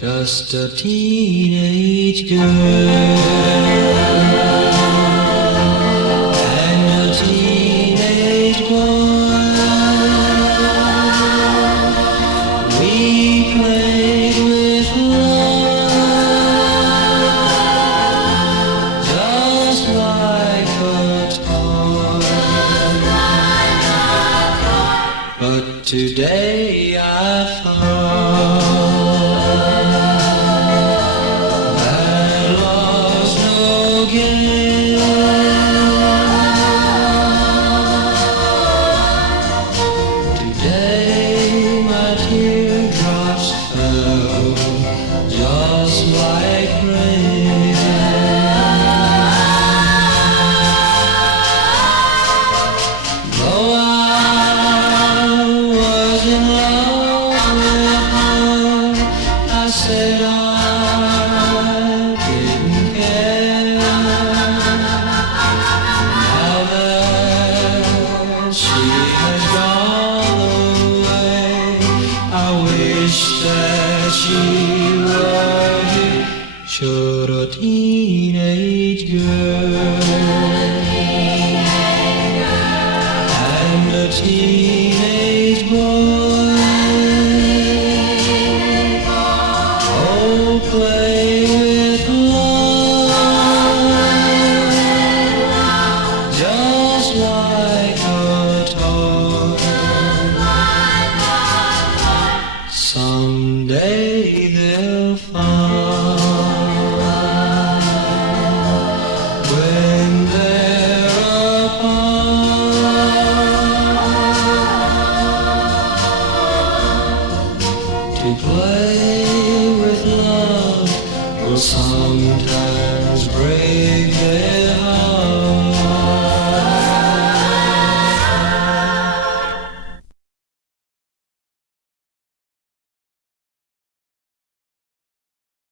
just a teenage girl and a teenage boy. We played with love just like a toy. But today I found that love's no game. Today my teardrops fell just like rain. Though I was in love with her, I said I didn't care. Now that she has gone away, I wish that she were here. Should a teenage girl and a teenage boy play with love just like a toy. Someday they'll find when they're apart, to play with love will sometimes break